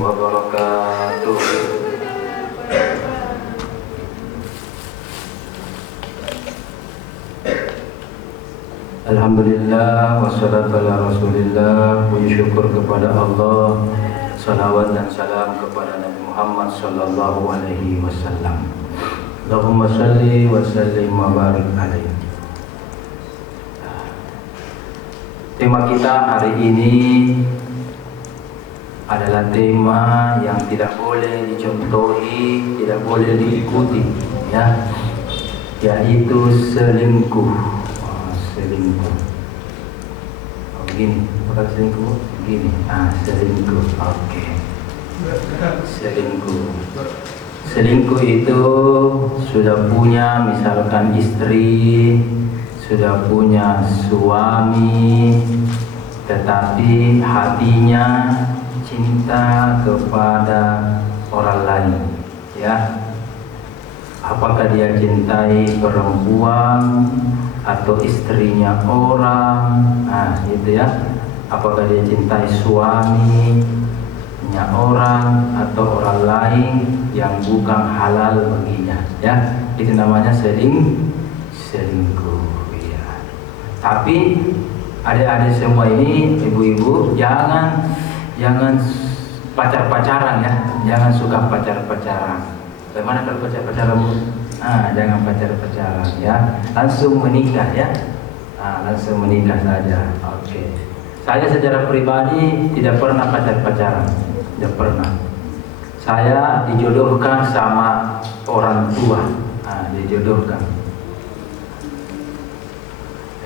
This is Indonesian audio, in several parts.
wabarakatuh. Alhamdulillah, wassalatu ala rasulillah. Puji syukur kepada Allah, salawat dan salam kepada Nabi Muhammad sallallahu alaihi wasallam. Allahumma salli wa sallim wa barik alaihi. Tema kita hari ini adalah tema yang tidak boleh dicontohi, tidak boleh diikuti, ya, yaitu selingkuh. Selingkuh. Oh, begini, bukan selingkuh, begini. Selingkuh. Oke. Selingkuh. Selingkuh itu sudah punya misalkan istri, sudah punya suami, tetapi hatinya cinta kepada orang lain, ya. Apakah dia cintai perempuan atau istrinya orang, itu ya. Apakah dia cintai suaminya orang atau orang lain yang bukan halal baginya, ya. Itu namanya selingkuh, ya. Tapi adik-adik semua ini, ibu-ibu, jangan pacar-pacaran, ya. Jangan suka pacar-pacaran. Bagaimana kalau pacar-pacaran? Jangan pacar-pacaran, ya. Langsung menikah, ya. Langsung menikah saja. Oke. Saya secara pribadi tidak pernah pacar-pacaran, tidak pernah. Saya dijodohkan sama orang tua, dijodohkan.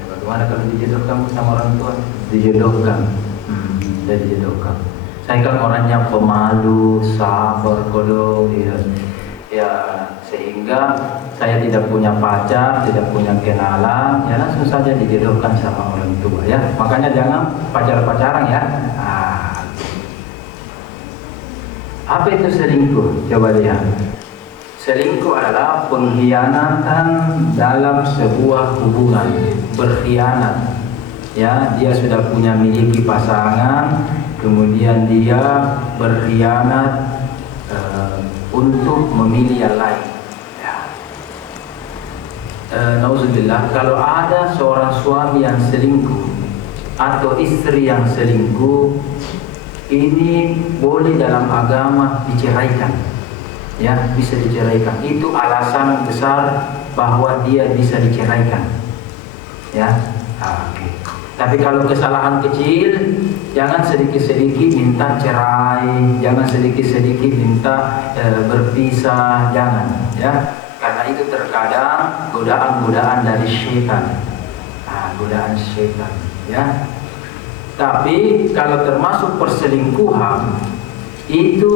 Bagaimana kalau dijodohkan sama orang tua? Dijodohkan, dijodohkan. Saya kan orangnya pemalu, sabar, kodoh, ya, sehingga saya tidak punya pacar, tidak punya kenalan, ya langsung saja dijodohkan sama orang tua, ya. Makanya jangan pacar-pacaran, ya. Apa itu selingkuh? Coba lihat. Selingkuh adalah pengkhianatan dalam sebuah hubungan, berkhianat, ya. Dia sudah punya miliki pasangan, kemudian dia berkhianat untuk memilih yang lain, ya. Nauzubillah, kalau ada seorang suami yang selingkuh atau istri yang selingkuh, ini boleh dalam agama diceraikan, ya, bisa diceraikan. Itu alasan besar bahwa dia bisa diceraikan, ya. Oke. Tapi kalau kesalahan kecil, jangan sedikit-sedikit minta cerai, jangan sedikit-sedikit minta berpisah, jangan, ya. Karena itu terkadang godaan-godaan dari syaitan, godaan syaitan, ya. Tapi kalau termasuk perselingkuhan, itu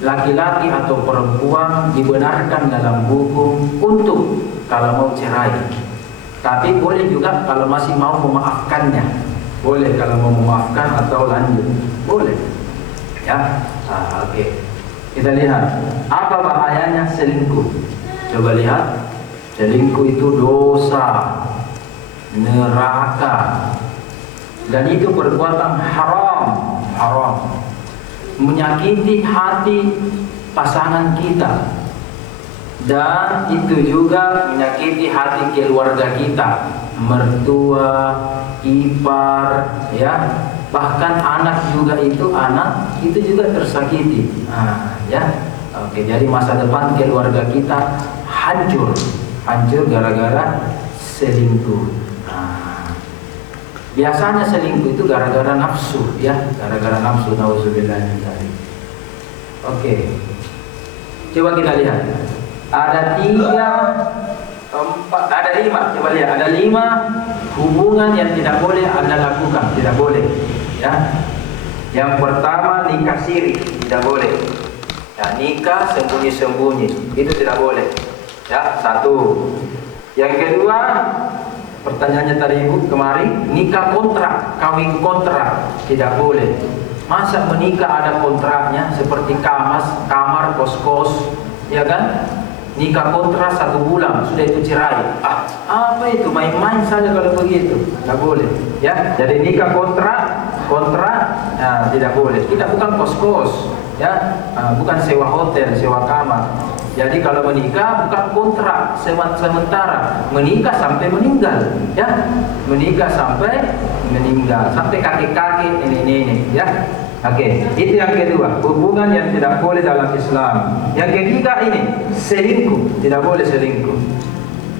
laki-laki atau perempuan dibenarkan dalam hukum untuk kalau mau cerai. Tapi boleh juga kalau masih mau memaafkannya, boleh kalau mau memaafkan atau lanjut, boleh, ya. Oke. Kita lihat apa bahayanya selingkuh. Coba lihat, selingkuh itu dosa, neraka, dan itu perbuatan haram, menyakiti hati pasangan kita. Dan itu juga menyakiti hati keluarga kita, mertua, ipar, ya, bahkan anak juga itu juga tersakiti, ya. Oke, jadi masa depan keluarga kita hancur gara-gara selingkuh. Biasanya selingkuh itu gara-gara nafsu, ya, gara-gara nafsu. Nauzubillah min dzalik. Oke, coba kita lihat. Ada 5. Coba lihat, ada 5 hubungan yang tidak boleh Anda lakukan, tidak boleh, ya. Yang pertama, nikah siri, tidak boleh. Ya, nikah sembunyi-sembunyi, itu tidak boleh, ya. 1. Yang kedua, pertanyaannya tadi Ibu kemarin, nikah kontrak, kawin kontrak, tidak boleh. Masa menikah ada kontraknya seperti kamar, kos-kos, ya kan? Nikah kontrak 1 bulan sudah itu cerai. Apa itu, main-main saja kalau begitu, nggak boleh, ya. Jadi nikah kontrak kontrak, tidak boleh. Kita bukan kos-kos, ya, bukan sewa hotel, sewa kamar. Jadi kalau menikah bukan kontrak sementara, menikah sampai meninggal, ya, menikah sampai meninggal, sampai kakek-kakek, nenek-nenek, ya. Oke, itu yang kedua, hubungan yang tidak boleh dalam Islam. Yang ketiga ini, selingkuh, tidak boleh selingkuh.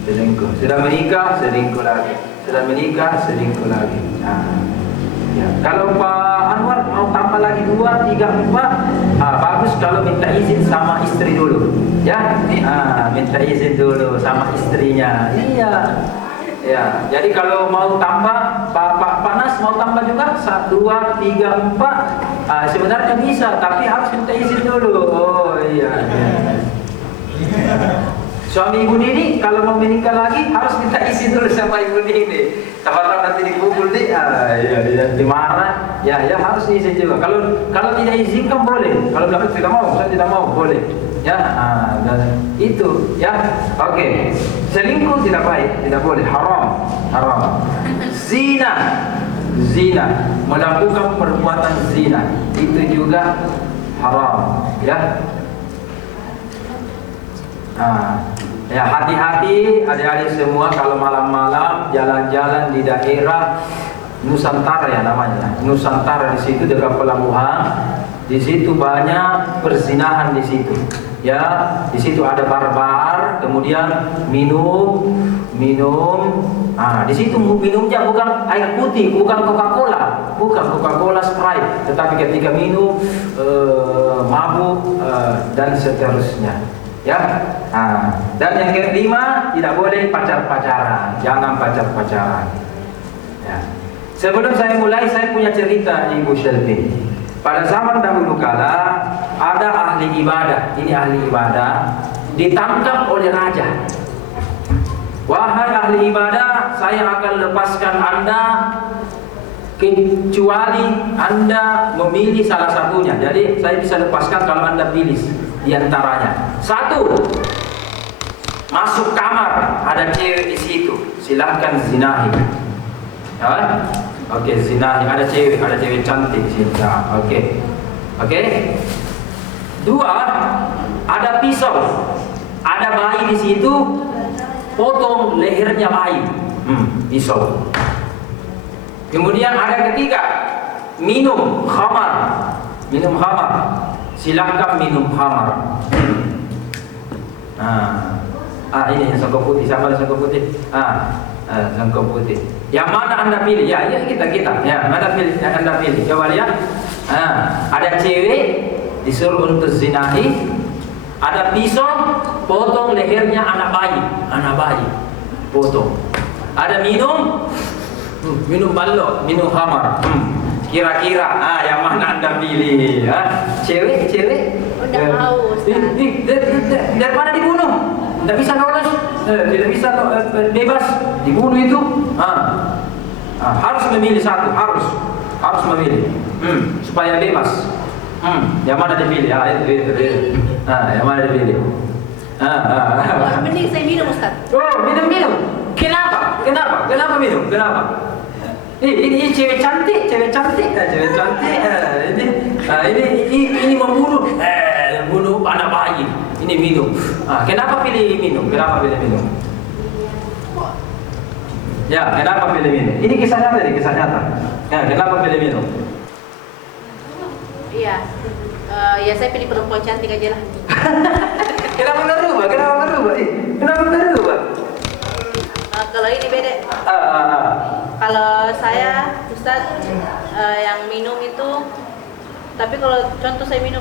Selingkuh, sudah menikah, selingkuh lagi, sudah menikah, selingkuh lagi. Ya. Kalau Pak Anwar mau tambah lagi 2, 3, 4, bagus kalau minta izin sama istri dulu, ya. Minta izin dulu sama istrinya. Iya. Ya. Jadi kalau mau tambah, Pak Nas mau tambah juga 1, 2, 3, 4, sebenarnya bisa, tapi harus minta izin dulu. Oh iya. Suami Ibu Nini kalau mau menikah lagi harus minta izin dulu sama Ibu Nini. Tahu-tahu nanti dipukul nih, dimarah, ya harus izin juga. Kalau tidak izinkan boleh. Kalau bilang tidak mau, saya tidak mau, boleh. Ya, itu, ya. Oke. Selingkuh tidak baik, tidak boleh, haram. Zina, melakukan perbuatan zina, itu juga haram, ya. Ya, hati-hati adik-adik semua kalau malam-malam jalan-jalan di daerah Nusantara, ya namanya Nusantara, di situ dekat pelabuhan, di situ banyak perzinahan di situ, ya. Di situ ada bar-bar, kemudian minum. Di situ minumnya bukan air putih, bukan Coca-Cola, Sprite, tetapi ketika minum mabuk dan seterusnya. Ya, dan yang kelima, tidak boleh pacar-pacaran, jangan pacar-pacaran. Ya. Sebelum saya mulai, saya punya cerita Ibu Shelby. Pada zaman dahulu kala ada ahli ibadah, ini ahli ibadah ditangkap oleh raja. Wahai ahli ibadah, saya akan lepaskan Anda kecuali Anda memilih salah satunya. Jadi saya bisa lepaskan kalau Anda pilih di antaranya. 1, masuk kamar, ada cewek di situ, silahkan zinahi. Ya? Oke, zinahi, ada cewek cantik di situ. Oke. 2, ada pisau, ada bayi di situ, potong lehernya bayi. Pisau. Kemudian ada ketiga, minum khamar. Silahkan minum khamar. Ini yang sangkau putih, siapa yang sangkau putih? Sangkau putih. Yang mana Anda pilih? Ya kita. Ya, mana pilih? Yang Anda pilih. Coba lihat. Ada cewek disuruh untuk zinahi. Ada pisau, potong lehernya anak bayi. Potong. Ada minum balok, minum khamar. Kira-kira, yang mana Anda pilih? Cewek? Udah mau, Ustaz. Dari mana dibunuh? Tidak bisa lolos, tidak bisa bebas, dibunuh itu. Harus memilih satu, harus memilih, supaya bebas. Yang mana dipilih? Itu. Yang mana dipilih? Mending saya minum, Ustaz. Oh, minum. Kenapa minum? Kenapa? Ini cewek cantik. Ini membunuh anak bayi. Ini minum. Kenapa pilih minum? Ya, kenapa pilih minum? Ini kisah nyata. Kenapa pilih minum? Iya. Ya saya pilih perempuan cantik aja lah. Kenapa berubah? Kalau ini beda. Kalau saya, Ustaz, yang minum itu, tapi kalau contoh saya minum,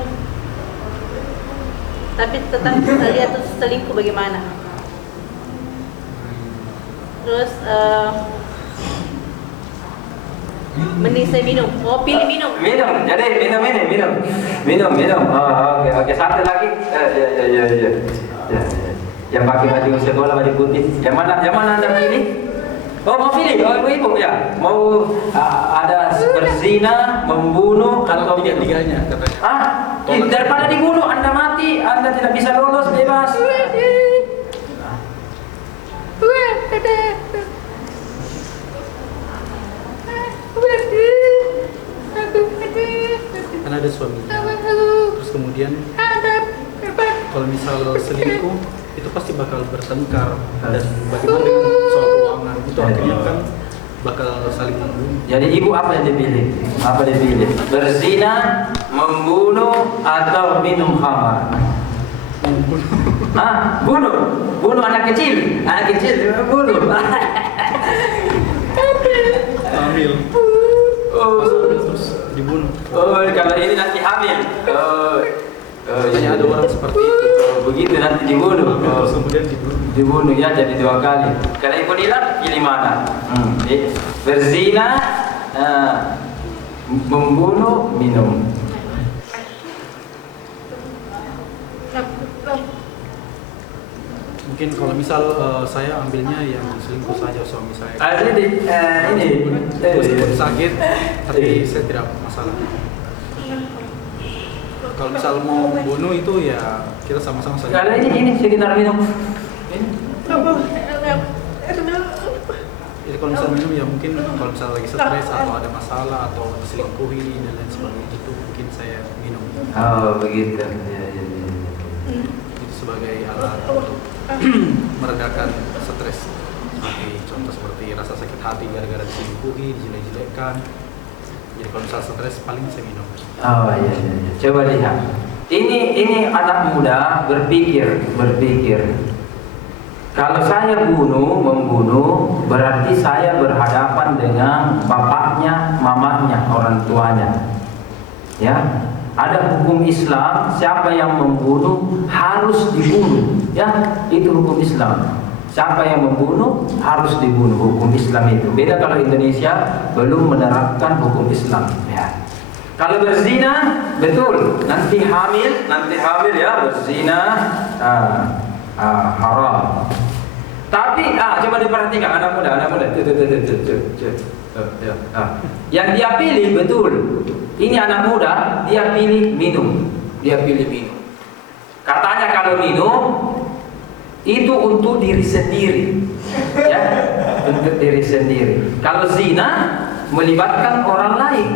tapi tetap lihat tuh selingkuh bagaimana. Terus mending saya minum. Pilih minum. Jadi minum. Oke. Satu lagi. Ya. Yang pakai baju sekolah, baju putih. Yang mana Anda pilih? Oh, mau pilih? Oh, ibu ya. Mau ada berzina, membunuh, atau tiganya katanya. Daripada dibunuh, Anda mati, Anda tidak bisa lolos bebas. suaminya. Terus kemudian kalau misal selingkuh itu pasti bakal bertengkar, dan bagaimana dengan soal keuangan itu akhirnya kan bakal saling membunuh. Jadi ibu apa yang dipilih? Apa dipilih? Berzina, membunuh, atau minum khamar? Bunuh anak kecil, bunuh. Hamil. Oh, Terus dibunuh. kalau ini nanti hamil. Hanya ada orang seperti itu. Begitu nanti dibunuh. Terus kemudian dibunuh. Dibunuh ya, jadi 2 kali. Kalau ibu Dila pilih mana? Berzina, membunuh, minum. Mungkin kalau misal saya ambilnya yang selingkuh saja suami saya. Ini Meskipun sakit, tapi saya tidak masalah. Kalau misal mau bunuh itu ya kita sama-sama saja. kalau ini sekitar minum. Ini. Jadi kalau misal minum ya mungkin kalau misal lagi stres atau ada masalah atau diselingkuhi dan lain sebagainya itu mungkin saya minum. Oh begitu. Ya. Itu sebagai alat untuk meredakan stres. Sebagai contoh seperti rasa sakit hati gara-gara diselingkuhi, dijelek-jelekkan. Jadi kalau misal stres paling saya minum. Oh iya. Coba lihat. Ini anak muda berpikir. Kalau saya membunuh, berarti saya berhadapan dengan bapaknya, mamanya, orang tuanya. Ya, ada hukum Islam, siapa yang membunuh harus dibunuh. Ya, itu hukum Islam. Siapa yang membunuh harus dibunuh, hukum Islam itu. Beda kalau Indonesia belum menerapkan hukum Islam. Ya. Kalau berzina, betul. Nanti hamil ya, berzina haram. Tapi coba diperhatikan anak muda. Yang dia pilih betul. Ini anak muda, dia pilih minum. Katanya kalau minum itu untuk diri sendiri. Ya, untuk diri sendiri. Kalau zina melibatkan orang lain.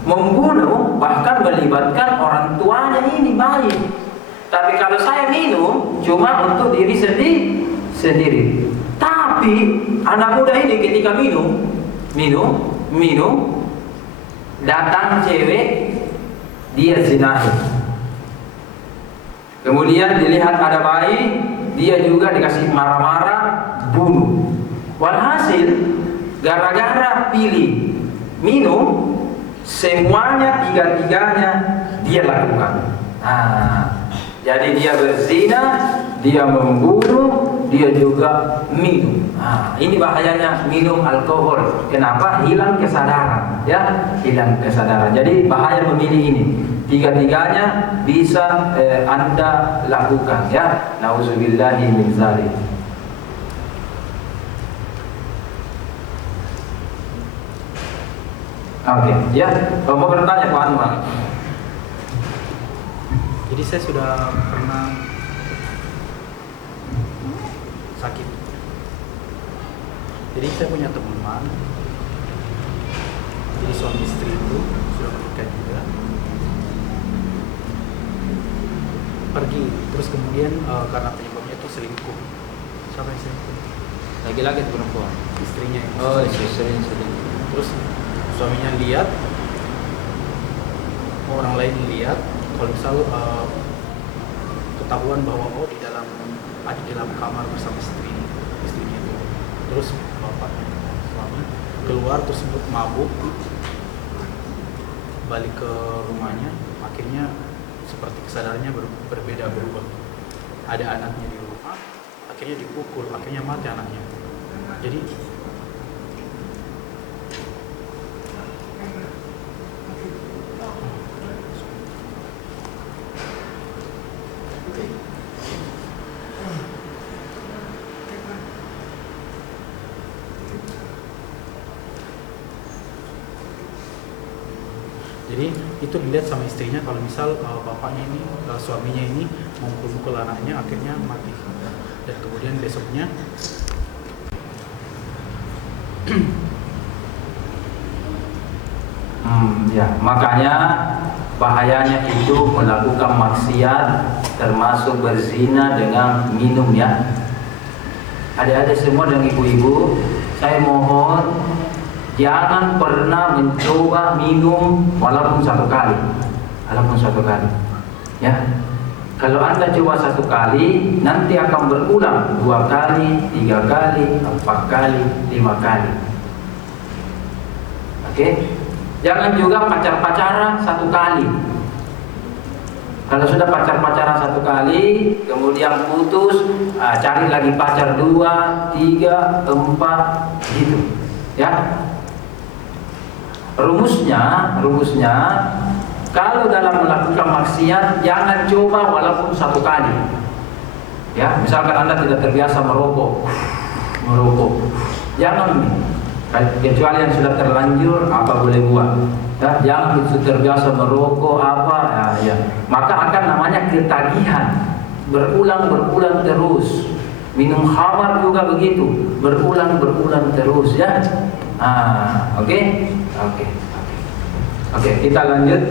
Membunuh bahkan melibatkan orang tuanya, ini baik. Tapi kalau saya minum cuma untuk diri sendiri. Tapi anak muda ini ketika minum, datang cewek, dia zinahi. Kemudian dilihat ada bayi, dia juga dikasih marah-marah, bunuh. Walhasil gara-gara pilih minum, semuanya tiga-tiganya dia lakukan. Jadi dia berzina, dia membunuh, dia juga minum. Ini bahayanya minum alkohol. Kenapa? Hilang kesadaran, ya, hilang kesadaran. Jadi bahaya memilih ini. Tiga-tiganya bisa Anda lakukan, ya. Nauzubillahi min dzalik. Oke, ya. Mau bertanya Pak Anwar? Jadi saya sudah pernah sakit. Jadi saya punya teman. Jadi suami istri itu sudah menikah juga. Pergi, terus kemudian karena penyebabnya itu selingkuh. Siapa yang selingkuh? Laki-laki atau perempuan? Istrinya. Oh, istrinya selingkuh. Terus suaminya lihat, orang lain lihat, kalau misal ketahuan bahwa di dalam kamar bersama istrinya itu. Terus bapaknya suami keluar tersebut mabuk, balik ke rumahnya, akhirnya seperti kesadarannya berubah. Ada anaknya di rumah, akhirnya dipukul, akhirnya mati anaknya. Jadi itu dilihat sama istrinya kalau misal bapaknya ini, suaminya ini memukul anaknya, akhirnya mati. Dan kemudian besoknya ya, makanya bahayanya itu melakukan maksiat, termasuk berzina dengan minum ya. Adik-adik semua dan ibu-ibu, saya mohon jangan pernah mencoba minum walaupun satu kali, ya. Kalau Anda coba satu kali, nanti akan berulang 2 kali, 3 kali, 4 kali, 5 kali. Oke? Jangan juga pacar-pacaran 1 kali. Kalau sudah pacar-pacaran 1 kali, kemudian putus, cari lagi pacar 2, 3, 4, gitu. Ya. Rumusnya kalau dalam melakukan maksiat jangan coba walaupun 1 kali. Ya, misalkan Anda tidak terbiasa merokok, jangan. Kecuali yang sudah terlanjur apa boleh buat. Ya, jangan terbiasa merokok ya. Maka akan namanya ketagihan, berulang terus. Minum khamar juga begitu, berulang terus ya. Oke, kita lanjut.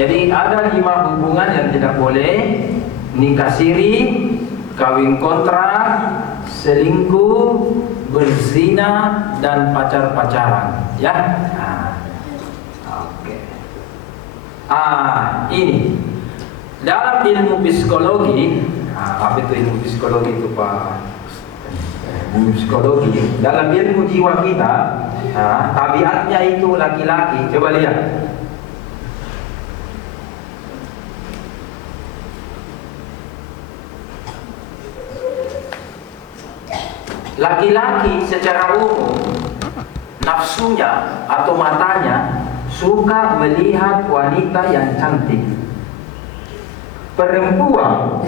Jadi ada 5 hubungan yang tidak boleh: nikah siri, kawin kontrak, selingkuh, berzina, dan pacar-pacaran. Ya. Ini dalam ilmu psikologi. Apa itu ilmu psikologi itu Pak? Ilmu psikologi dalam ilmu jiwa kita. Tabiatnya itu laki-laki. Coba lihat. Laki-laki secara umum nafsunya atau matanya suka melihat wanita yang cantik. Perempuan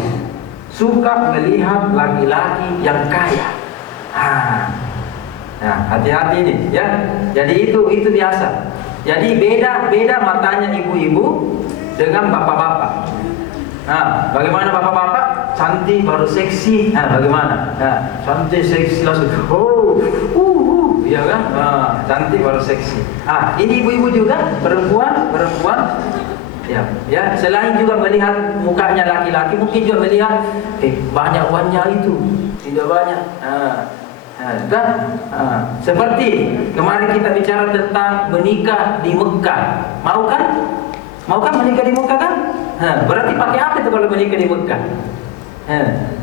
suka melihat laki-laki yang kaya. Nah, hati-hati nih ya. Jadi itu biasa. Jadi beda matanya ibu-ibu dengan bapak-bapak. Bagaimana bapak-bapak? Cantik baru seksi. Bagaimana? Cantik seksi langsung. Iya kan? Cantik baru seksi. Ini ibu-ibu juga, perempuan. Ya, selain juga melihat mukanya laki-laki, mungkin juga melihat banyak uangnya itu. Tidak banyak. Seperti kemarin kita bicara tentang menikah di Mekah. Mau kan menikah di Mekah kan? Berarti pakai apa itu kalau menikah di Mekah?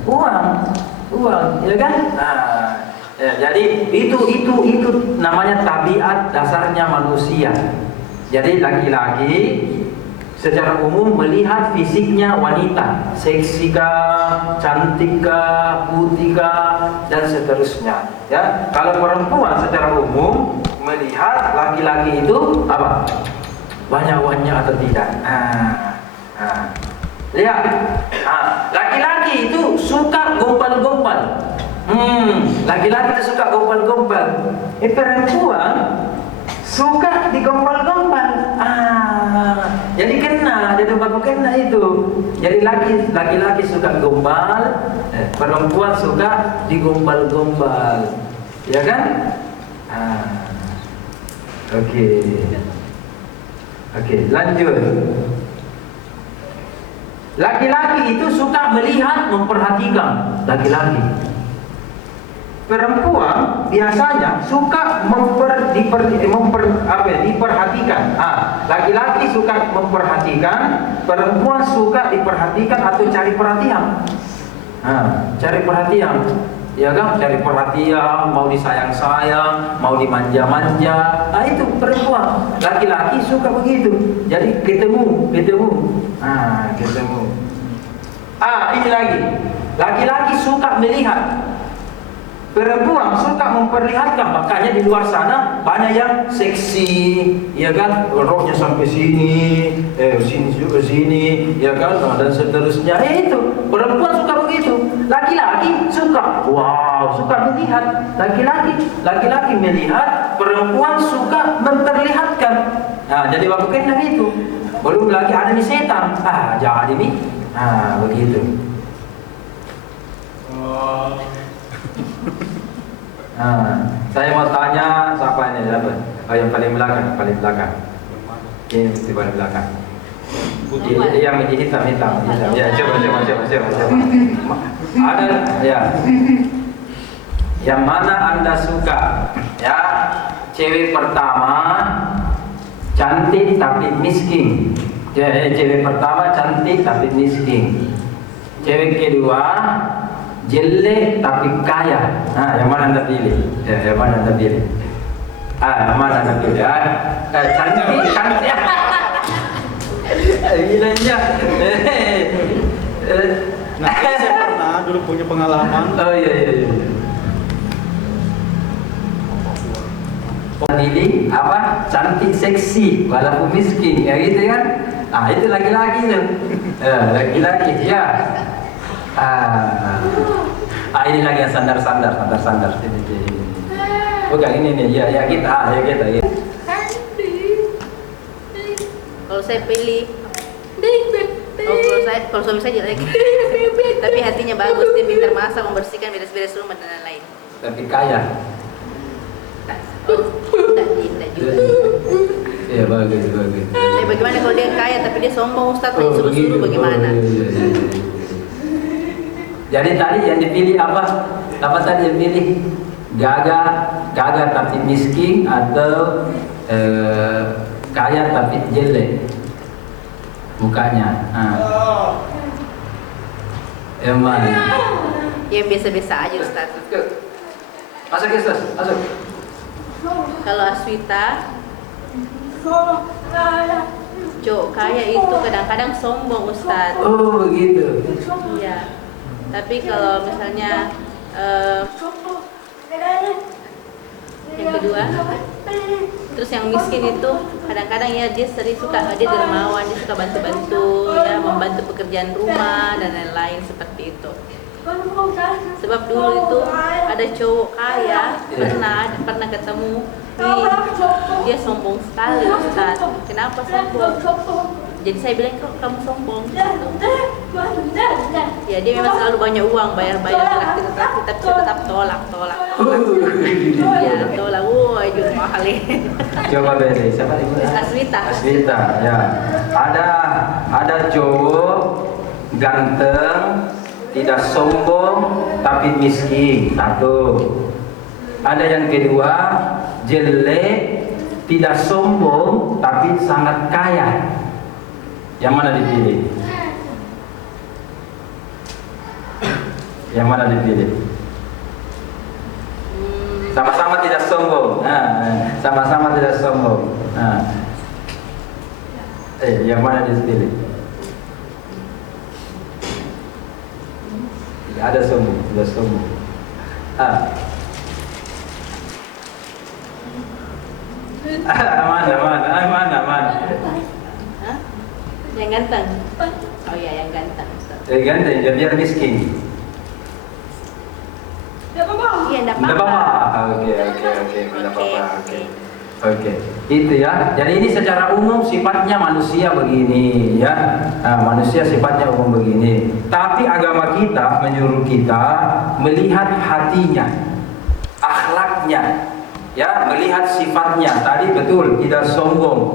Uang, ya kan? Jadi itu namanya tabiat dasarnya manusia. Jadi laki-laki secara umum melihat fisiknya wanita, seksi kah, cantik kah, putih kah, dan seterusnya. Ya, kalau perempuan secara umum melihat laki-laki itu apa? Banyak uangnya atau tidak. Lihat, laki-laki itu suka gombal-gombal. Laki-laki itu suka gombal-gombal. Perempuan suka digombal-gombal. Jadi kena, jadi baku kena itu. Jadi laki-laki suka gombal, perempuan suka digombal-gombal. Ya kan? Oke, lanjut. Laki-laki itu suka melihat, memperhatikan. Laki-laki. Perempuan biasanya suka diperhatikan. Laki-laki suka memperhatikan, perempuan suka diperhatikan atau cari perhatian. Cari perhatian. Ya kan, cari perhatian, mau disayang-sayang, mau dimanja-manja. Itu perempuan. Laki-laki suka begitu. Jadi ketemu. Ketemu. Ini lagi. Laki-laki suka melihat. Perempuan suka memperlihatkan, makanya di luar sana banyak yang seksi, ya kan, roknya sampai sini, sini juga sini, ya kan, dan seterusnya. Itu perempuan suka begitu. Laki-laki suka, suka melihat. Laki-laki melihat, perempuan suka memperlihatkan. Jadi waktu kena itu, belum lagi ada nih setan. Jadi nih, begitu. Saya mau tanya siapa ini? Yang paling belakang. Ini di paling belakang. Putih. Yang hitam. Ya, coba. Ada ya. Yang mana Anda suka? Ya, cewek pertama cantik tapi miskin. Ya, cewek pertama cantik tapi miskin. Cewek kedua jelek tapi kaya. Nah, yang mana Anda pilih? Ya, yang mana Anda pilih? Yang mana Anda pilih? Cantik. Bilangnya. Nah, saya pernah dulu punya pengalaman. Oh iya. Pilih apa? Cantik seksi walaupun miskin, ya gitu kan? Nah itu laki-laki tuh. Laki-laki ya. Ini lagi yang sandar. Ini. Bukan ini nih, ya kita. Kalau saya pilih, kalau suami saya jelek, tapi hatinya bagus, dia pintar masak, membersihkan, beres-beres rumah dan lain-lain. Tapi kaya. Tidak juga. Iya bagus. Bagaimana kalau dia kaya tapi dia sombong, Ustaz, suruh-suruh bagaimana? Iya. Jadi tadi yang dipilih apa? Apa tadi yang pilih? Gagah tapi miskin atau kaya tapi jelek mukanya. Yang mana? Yang biasa-biasa aja, Ustaz. Masuk. Kalau Aswita, cowok kaya itu kadang-kadang sombong, Ustaz. Oh begitu. Iya. Tapi kalau misalnya yang kedua, terus yang miskin itu kadang-kadang ya dia dermawan, dia suka bantu-bantu, ya membantu pekerjaan rumah dan lain-lain seperti itu. Sebab dulu itu ada cowok kaya, pernah ketemu, dia sombong sekali, Ustaz. Kenapa sombong? Jadi saya bilang, kok kamu sombong? Ya dia memang selalu banyak uang, bayar traktir, tapi saya tetap tolak. Ya tolak, jual mahal ya. Coba beri, siapa ibu? Aswita, ya. Ada cowok ganteng, tidak sombong tapi miskin. Satu. Ada yang kedua, jelek, tidak sombong tapi sangat kaya. Yang mana dipilih? Yang mana dipilih? Sama-sama tidak sombong. Sama-sama tidak sombong. Yang mana dipilih? Tidak ada sombong, tidak sombong. Mana? Yang ganteng. Oh iya, yang ganteng, Ustaz. Yang ganteng, biar miskin. Iya, enggak Enggak apa-apa. Oke, enggak apa-apa. Oke. Itu ya. Jadi ini secara umum sifatnya manusia begini, ya. Manusia sifatnya umum begini. Tapi agama kita menyuruh kita melihat hatinya, akhlaknya, ya, melihat sifatnya. Tadi betul, tidak sombong,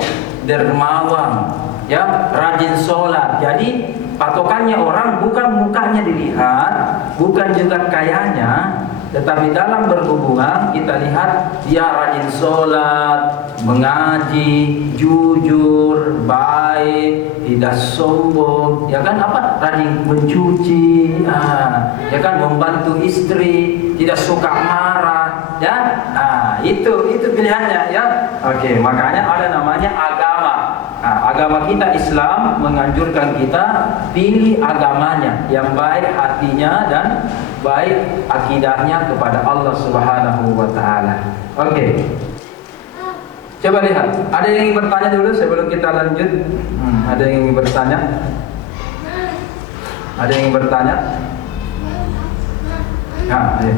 dermawan, ya, rajin sholat. Jadi patokannya orang bukan mukanya dilihat, bukan juga kayanya, tetapi dalam berhubungan kita lihat dia rajin sholat, mengaji, jujur, baik, tidak sombong, ya kan, rajin mencuci, ya kan, membantu istri, tidak suka marah, ya. Itu pilihannya, ya. Oke, makanya ada namanya agama. Agama kita Islam menganjurkan kita pilih agamanya yang baik hatinya dan baik akidahnya kepada Allah Subhanahu wa taala. Oke. Coba lihat, ada yang ingin bertanya dulu sebelum kita lanjut? Ada yang ingin bertanya? Ada yang ingin bertanya? Ayo.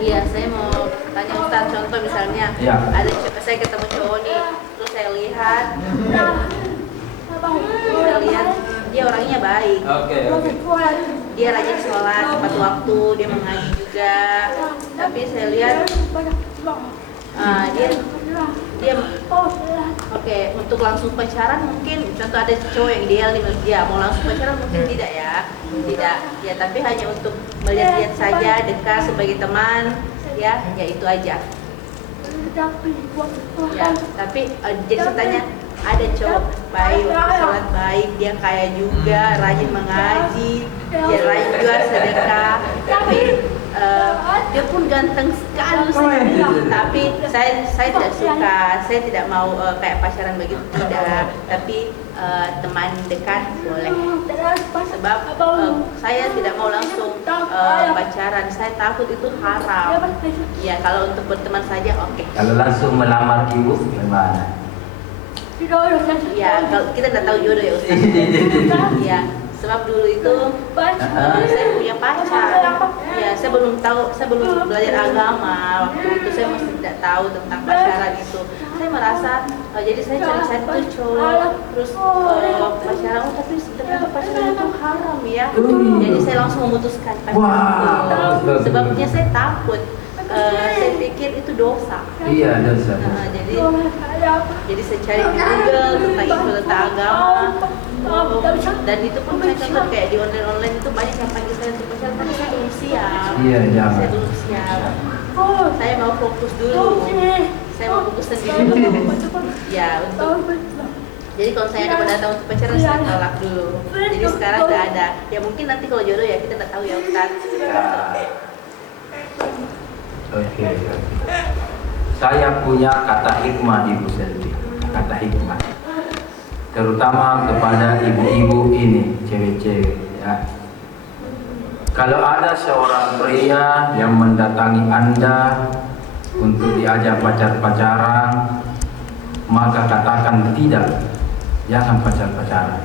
Iya, saya mau tanya Ustaz, contoh misalnya Ya. saya ketemu cowok nih, terus saya lihat dia orangnya baik, Oke. dia rajin sholat tepat waktu, dia mengaji juga. juga, tapi saya lihat dia oke, untuk langsung pacaran mungkin contoh ada cowok yang ideal nih menurut dia, mau langsung pacaran mungkin tidak ya, tapi hanya untuk melihat-lihat saja, dekat sebagai teman ya itu aja ya. Tapi jadi saya tanya, ada cowok baik, sholat baik, dia kaya juga, rajin mengaji, dia rajin juga sedekah, tapi dia pun ganteng sekali sih. Tapi saya tidak suka, saya tidak mau kayak pacaran begitu, tidak. Tapi teman dekat boleh. Sebab saya tidak mau langsung pacaran, saya takut itu haram. Ya kalau untuk berteman saja oke. Kalau langsung melamar ibu gimana? Ya kalau kita tidak tahu jodoh ya Ustaz. Ya. Sebab dulu itu saya punya pacar, ya saya belum belajar agama waktu itu, saya masih tidak tahu tentang pacaran itu. Saya merasa jadi saya cari tuh cowok, terus pacaran, tapi ternyata pacaran itu haram ya. Jadi saya langsung memutuskan pacaran itu. Sebabnya saya takut. Saya pikir itu dosa. Iya, dosa. Jadi saya cari di Google tentang info tentang agama. Dan itu pun saya contoh kayak di online itu banyak yang panggil saya untuk pacaran, tapi saya belum siap. Iya, jangan. Saya belum siap. Saya mau fokus dulu. Saya mau fokus sendiri dulu. Ya untuk. Jadi kalau saya ada datang untuk pacaran saya tolak dulu. Jadi sekarang nggak ada. Ya mungkin nanti kalau jodoh ya kita nggak tahu ya Ustaz. Oke. Saya punya kata hikmah Ibu Selvi, kata hikmah. Terutama kepada ibu-ibu ini, cewek-cewek ya. Kalau ada seorang pria yang mendatangi Anda untuk diajak pacar-pacaran, maka katakan tidak, jangan pacar-pacaran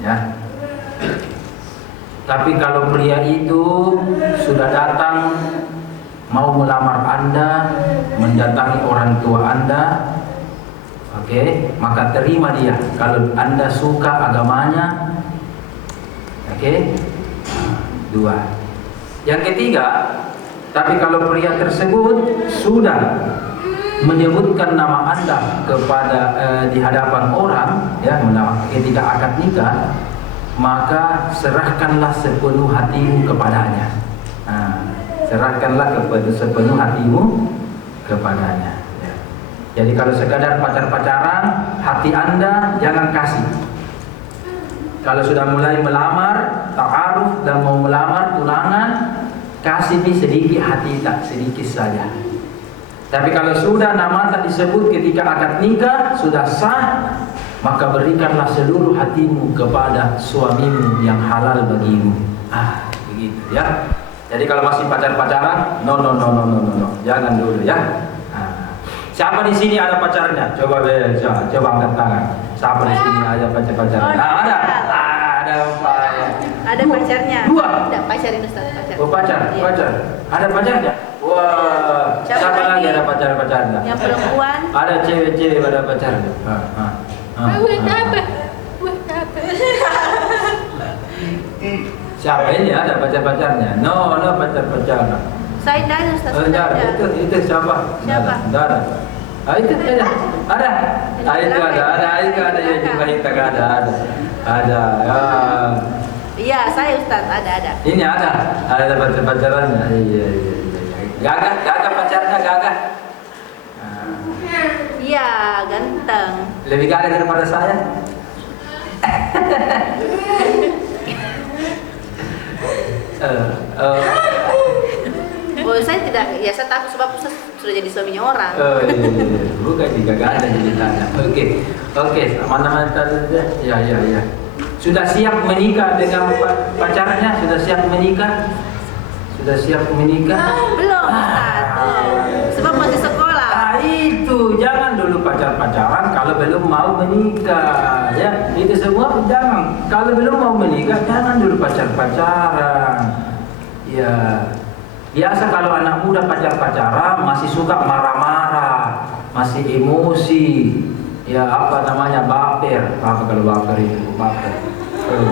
ya. Tapi kalau pria itu sudah datang mau melamar Anda, mendatangi orang tua Anda, oke, maka terima dia. Kalau Anda suka agamanya, oke, 2. Yang ketiga, tapi kalau pria tersebut sudah menyebutkan nama Anda kepada di hadapan orang, ya, ketika akad nikah, maka serahkanlah sepenuh hatimu kepadanya. Serahkanlah kepada sepenuh hatimu kepadanya ya. Jadi kalau sekadar pacar-pacaran, hati Anda jangan kasih. Kalau sudah mulai melamar, ta'aruf dan mau melamar tunangan, kasih sedikit hati, tak sedikit saja. Tapi kalau sudah nama tak disebut ketika akad nikah, sudah sah, maka berikanlah seluruh hatimu kepada suamimu yang halal bagimu. Begitu ya. Jadi kalau masih pacar-pacaran, no, jangan dulu ya. Siapa di sini ada pacarnya? Coba angkat tangan. Siapa di sini ada pacar-pacaran? Ada. Ada pacarnya. 2. Tidak pacarin Ustaz, pacar. Oh pacar. Ada pacarnya? Wah. Siapa lagi ada pacar-pacarnya? Yang perempuan. Ada cewek-cewek ada pacarnya. Siapa ini ada pacar-pacarnya? No, pacar-pacaran. Saya tidak ada Ustaz. Itu siapa? Tidak ada. Itu ada. Itu ada yang juga kita ada. Iya, saya Ustaz, ada. Ini ada pacar-pacarannya. Iya. Gagah pacarnya gagah. Iya, ganteng. Lebih gagah daripada saya. Saya tidak, ya saya takut sebab saya sudah jadi suaminya orang. Iya. Bukan juga gak ada jadi tanya. Oke, mana tadi? Ya. Sudah siap menikah dengan pacarnya? Sudah siap menikah? Belum, Ustaz. Sebab masih sekolah. Itu jangan dulu pacaran kalau belum mau menikah, ya. Itu semua jangan. Kalau belum mau menikah, jangan dulu pacaran. Ya. Biasa kalau anak muda pacaran masih suka marah-marah, masih emosi, ya baper. Apa kalau baper itu?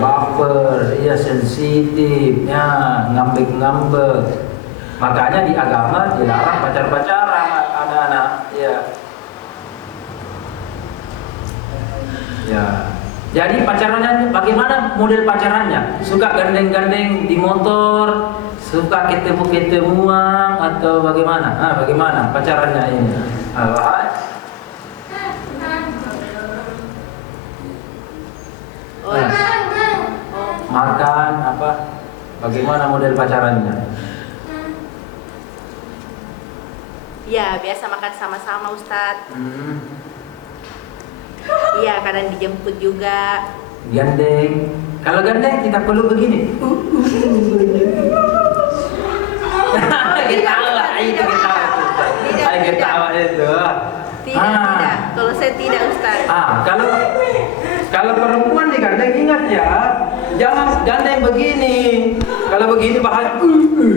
Baper, ya sensitif, ya ngambek. Makanya di agama dilarang pacar-pacaran anak-anak. Ya. Ya. Jadi pacarannya bagaimana model pacarannya? Suka gandeng-gandeng di motor, suka ketemu-ketemuan atau bagaimana? Bagaimana pacarannya ini? Makan apa? Bagaimana model pacarannya? Ya, biasa makan sama-sama Ustadz. Iya, kadang dijemput juga. Gandeng. Kalau gandeng kita perlu begini. Ketawa itu. Tidak. Kalau saya tidak Ustaz. Kalau perempuan digandeng ingat ya, jangan gandeng begini. Kalau begini bahaya.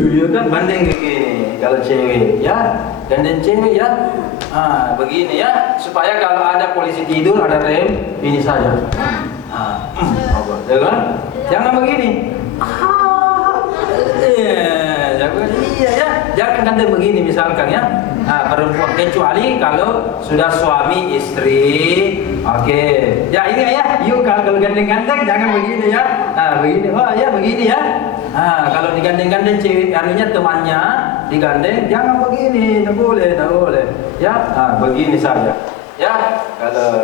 Ya kan gandeng begini. Kalau cewek ya, gandeng cewek ya. Begini ya, supaya kalau ada polisi tidur, ada rem, ini saja. Ya kan? Jangan begini. Iya ya, jangan gandeng begini misalkan ya. Perempuan kecuali kalau sudah suami istri. Oke. Ya ini ya, yuk kalau gandeng-gandeng jangan begini ya. Begini. Oh ya begini ya. Kalau digandeng-gandeng cewek anunya temannya digandeng jangan begini, tidak boleh. Ya, begini saja. Ya, kalau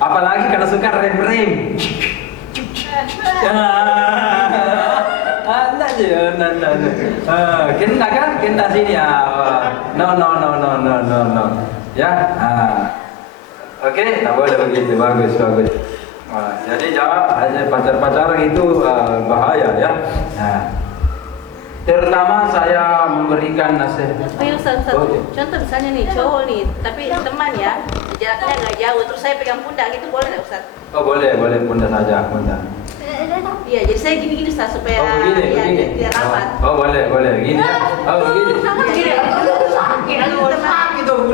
apalagi kalau suka rem-rem. Kena kan? Kena sini ya. No. Ya. Oke, tak boleh begitu. Bagus. Jadi jangan hanya pacar-pacaran itu bahaya ya. Terutama saya memberikan nasihat. Ustaz. Contoh misalnya nih cowok nih, tapi teman ya, jaraknya nggak jauh, terus saya pegang pundak gitu boleh nggak Ustaz? Oh boleh pundak saja pundak. Iya, jadi saya gini Ustaz supaya begini. tidak rapat. Oh boleh gini. Begini. Sakit tuh.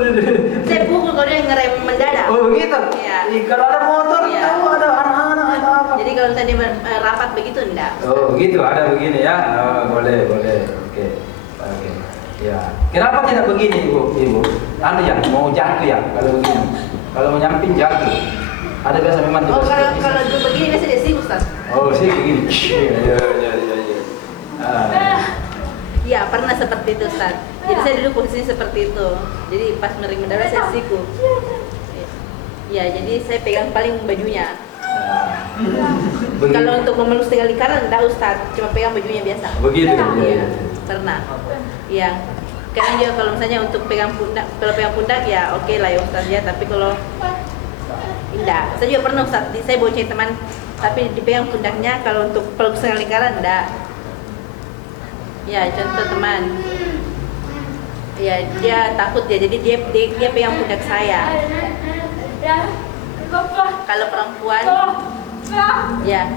Saya pukul kalau dia ngerem mendadak. Oh begitu. Iya. Kalau ada motor, tahu ada anak-anak atau apa. Jadi kalau tadi rapat begitu enggak? Oh begitu, ada begini ya. Boleh. Oke. Ya. Kenapa tidak begini ibu? Anu ya, mau jatuh ya kalau begini. Kalau mau nyamping jatuh. Ada biasa memang. Oh kalau begini biasa dia sih Ustaz. Oh sih begini. Iya. Iya pernah seperti itu Ustaz. Jadi saya dulu posisinya seperti itu. Jadi pas ngeri mendadak saya siku. Ya jadi saya pegang paling bajunya. Kalau untuk memeluk setengah lingkaran enggak Ustaz, cuma pegang bajunya biasa. Begitu. Iya. Pernah. Iya. Kadang juga kalau misalnya untuk pegang pundak, ya oke lah ya Ustaz ya. Tapi kalau enggak, saya juga pernah Ustaz. Saya bonceng teman, tapi dipegang pundaknya. Kalau untuk peluk setengah lingkaran enggak. Ya contoh teman, ya dia takut ya, jadi dia pegang pundak saya. Kalau perempuan, ya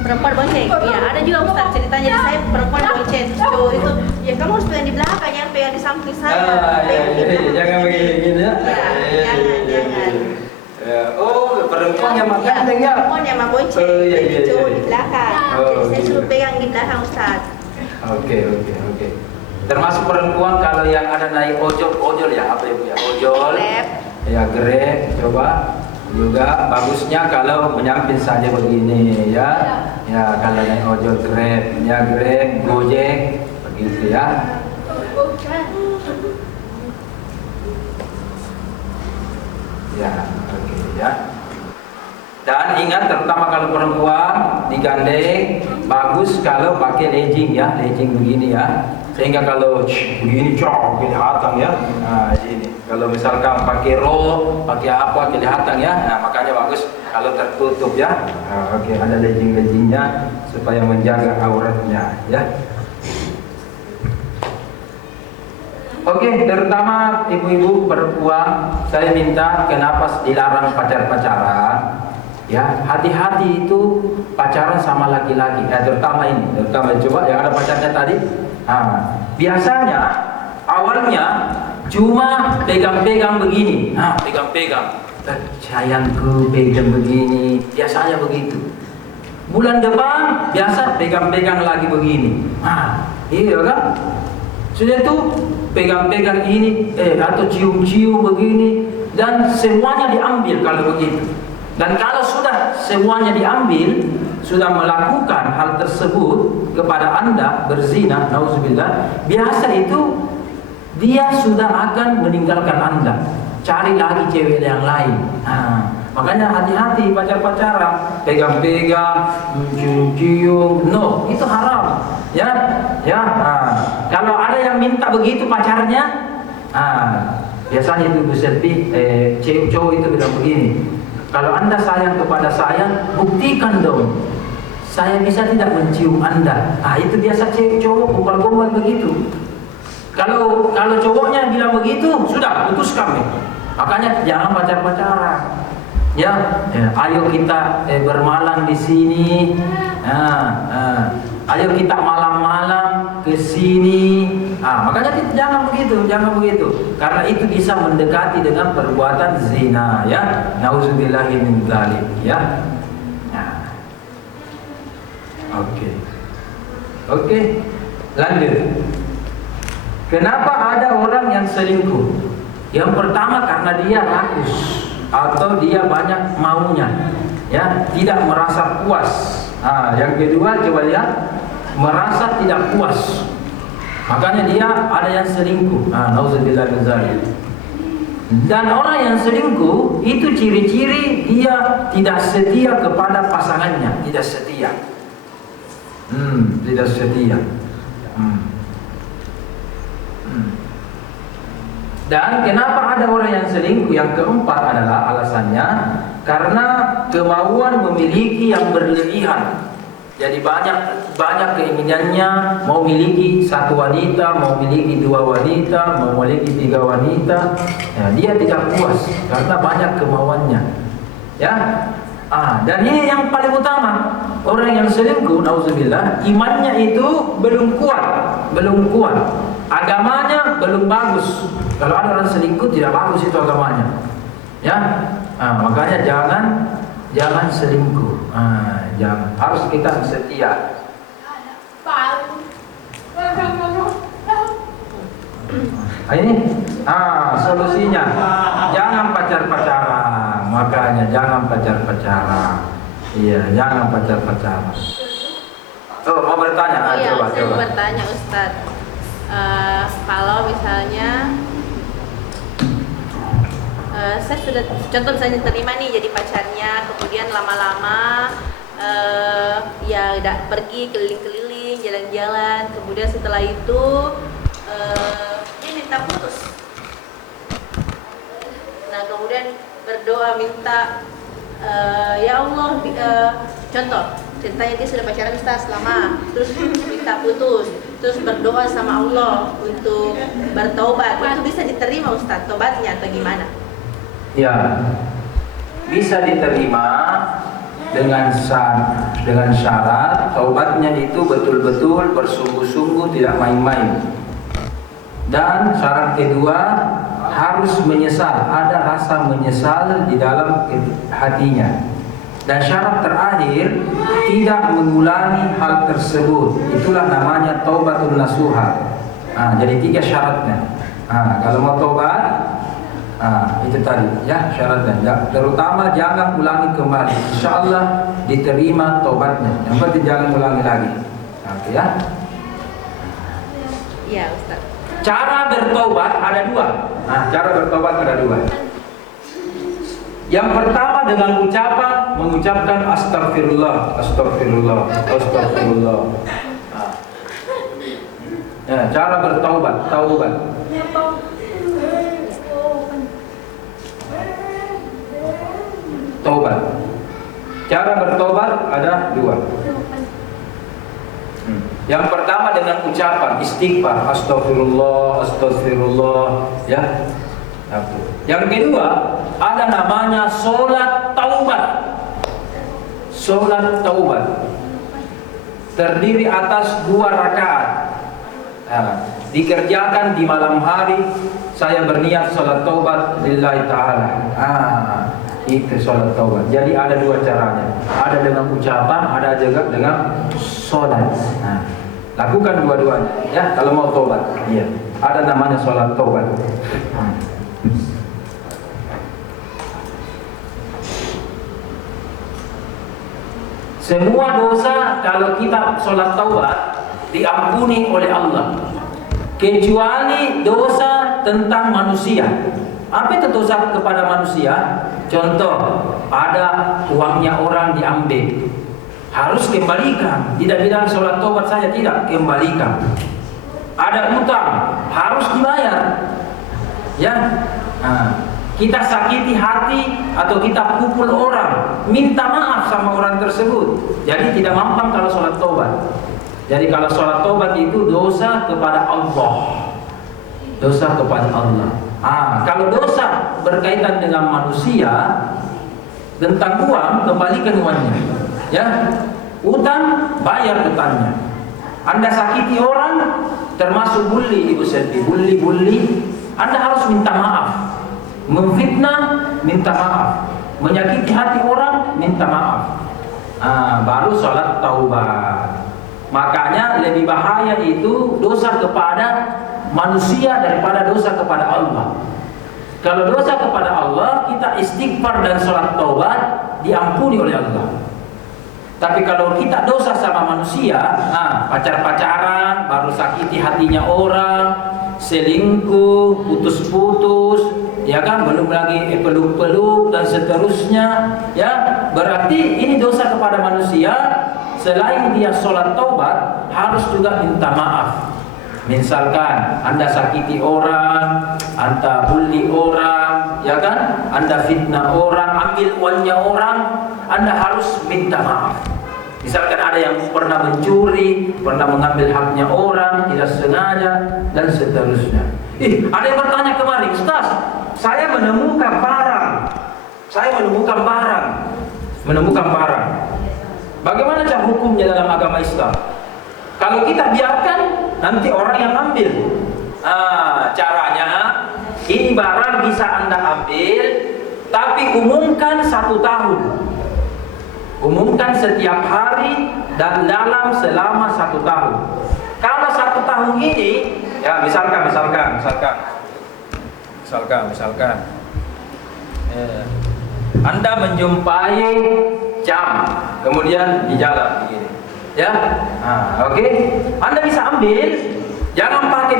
perempuan bonceng. Ya ada juga Ustaz ceritanya, jadi saya perempuan bonceng, cowok itu, ya kamu harus pegang di belakang, jangan pegang di samping saya. Jangan begini ya. Jangan. Oh, perempuan yang makan ya. Perempuan yang bonceng, jadi cowok di belakang. Jadi saya suruh pegang di belakang Ustaz. Oke. Termasuk perempuan kalau yang ada naik ojol ya, apa ya? Ojol. Grab. Ya, Grab, coba. Juga bagusnya kalau menyamping saja begini ya. Ya, kalau naik ojol Grab, ya Grab, Gojek, begitu ya. Ya, oke ya. Dan ingat terutama kalau perempuan digandeng bagus kalau pakai legging ya, legging begini ya. Sehingga kalau begini kelihatan ya. Nah, ini. Kalau misalkan pakai rok, pakai apa kelihatan ya. Nah, makanya bagus kalau tertutup ya. Nah, oke, ada legging-leggingnya supaya menjaga auratnya ya. Oke, terutama ibu-ibu perempuan, saya minta kenapa dilarang pacaran? Ya, hati-hati itu pacaran sama laki-laki. Terutama coba yang ada pacarnya tadi. Biasanya awalnya cuma pegang-pegang begini. Pegang-pegang. Sayangku pegang begini. Biasanya begitu. Bulan depan biasa pegang-pegang lagi begini. Iya kan? Sudah itu pegang-pegang ini atau cium-cium begini, dan semuanya diambil kalau begitu. Dan kalau sudah semuanya diambil, sudah melakukan hal tersebut kepada Anda berzina, nauzubillah, biasa itu dia sudah akan meninggalkan Anda, cari lagi cewek yang lain. Makanya hati-hati pacar-pacaran, pegang-pegang, cium-cium, no, itu haram. Ya. Kalau ada yang minta begitu pacarnya, biasanya itu Bu Selvi, cowok itu bilang begini, kalau Anda sayang kepada saya, buktikan dong. Saya bisa tidak mencium Anda. Itu biasa cowok gombal-gombal begitu. Kalau cowoknya bilang begitu, sudah putus kami. Makanya jangan pacar-pacaran. Ya, ayo kita bermalam di sini. Ayo kita malam-malam ke sini. Makanya jangan begitu. Karena itu bisa mendekati dengan perbuatan zina, ya. Nauzubillahi min dzalik, ya. Oke. Lanjut. Kenapa ada orang yang selingkuh? Yang pertama karena dia rakus atau dia banyak maunya, ya, tidak merasa puas. Yang kedua, coba lihat, merasa tidak puas, makanya dia ada yang selingkuh. Nauzubillah min dzalik. Dan orang yang selingkuh itu ciri-ciri dia tidak setia kepada pasangannya, tidak setia. Tidak setia. Dan kenapa ada orang yang selingkuh? Yang keempat adalah alasannya karena kemauan memiliki yang berlebihan. Jadi banyak keinginannya, mau miliki satu wanita, mau miliki dua wanita, mau miliki tiga wanita. Dia tidak puas karena banyak kemauannya. Ya. Dan ini yang paling utama, orang yang selingkuh, nauzubillah, imannya itu belum kuat, agamanya belum bagus. Kalau ada orang selingkuh tidak bagus itu agamanya, ya. Makanya jangan selingkuh. Jangan, harus kita setia. Ini solusinya, jangan pacar-pacaran. Makanya jangan pacar-pacaran. Iya, jangan pacar-pacaran. Mau bertanya? Iya, Coba. saya mau bertanya, Ustadz. Kalau misalnya saya sudah, contoh misalnya terima nih jadi pacarnya, kemudian lama-lama ya udah pergi keliling-keliling, jalan-jalan, kemudian setelah itu dia minta putus. Nah kemudian berdoa minta, ya Allah, contoh ceritanya dia sudah pacaran Ustaz lama, terus minta putus, terus berdoa sama Allah untuk bertobat, itu bisa diterima Ustaz tobatnya atau gimana? Ya, bisa diterima dengan syarat taubatnya itu betul-betul bersungguh-sungguh, tidak main-main. Dan syarat kedua harus menyesal, ada rasa menyesal di dalam hatinya. Dan syarat terakhir tidak mengulangi hal tersebut. Itulah namanya taubatul nasuha. Jadi 3 syaratnya. Kalau mau taubat, itu tadi ya syaratnya. Terutama jangan ulangi kembali. Insyaallah diterima taubatnya. Yang penting jangan ulangi lagi. Oke ya. Iya Ustaz. Cara bertobat ada 2. Cara bertobat ada 2. Yang pertama dengan mengucapkan astagfirullah. Cara bertaubat, taubat. Taubat. Cara bertobat ada 2. Yang pertama dengan ucapan istighfar, astagfirullah, ya. Yang kedua ada namanya sholat taubat. Sholat taubat terdiri atas 2 rakaat. Dikerjakan di malam hari. Saya berniat sholat taubat lillahi ta'ala. Itu sholat taubat. Jadi ada 2 caranya. Ada dengan ucapan, ada juga dengan sholat. Lakukan dua-duanya, ya. Kalau mau tobat, iya. Ada namanya sholat tobat. Semua dosa kalau kita sholat taubat diampuni oleh Allah, kecuali dosa tentang manusia. Apa itu dosa kepada manusia? Contoh, ada uangnya orang diambil, harus kembalikan. Tidak bilang sholat taubat saja, tidak, kembalikan. Ada utang, harus dibayar. Ya, kita sakiti hati atau kita pukul orang, minta maaf sama orang tersebut. Jadi tidak mampu kalau sholat taubat. Jadi kalau sholat taubat itu dosa kepada Allah, dosa kepada Allah. Kalau dosa berkaitan dengan manusia, tentang uang, kembalikan uangnya. Ya, utang, bayar utangnya. Anda sakiti orang, termasuk bully, Ibu Selvi, bully, Anda harus minta maaf. Memfitnah, minta maaf. Menyakiti hati orang, minta maaf. Baru sholat taubat. Makanya lebih bahaya itu dosa kepada manusia daripada dosa kepada Allah. Kalau dosa kepada Allah, kita istighfar dan sholat taubat, diampuni oleh Allah. Tapi kalau kita dosa sama manusia, pacar-pacaran, baru sakiti hatinya orang, selingkuh, putus-putus, ya kan, belum lagi peluk-peluk dan seterusnya, ya, berarti ini dosa kepada manusia. Selain dia sholat taubat, harus juga minta maaf. Misalkan Anda sakiti orang, Anda bully orang, ya kan, Anda fitnah orang, ambil uangnya orang, Anda harus minta maaf. Misalkan ada yang pernah mencuri, pernah mengambil haknya orang, tidak sengaja, dan seterusnya. Ada yang bertanya kemarin, Ustaz, saya menemukan barang. Bagaimana cara hukumnya dalam agama Islam? Kalau kita biarkan, nanti orang yang ambil. Caranya, ini barang bisa Anda ambil, tapi umumkan 1 tahun. Umumkan setiap hari dan dalam selama 1 tahun. Kalau 1 tahun ini, ya misalkan, Anda menjumpai jam, kemudian di jalan begini, ya, oke. Anda bisa ambil, jangan pakai.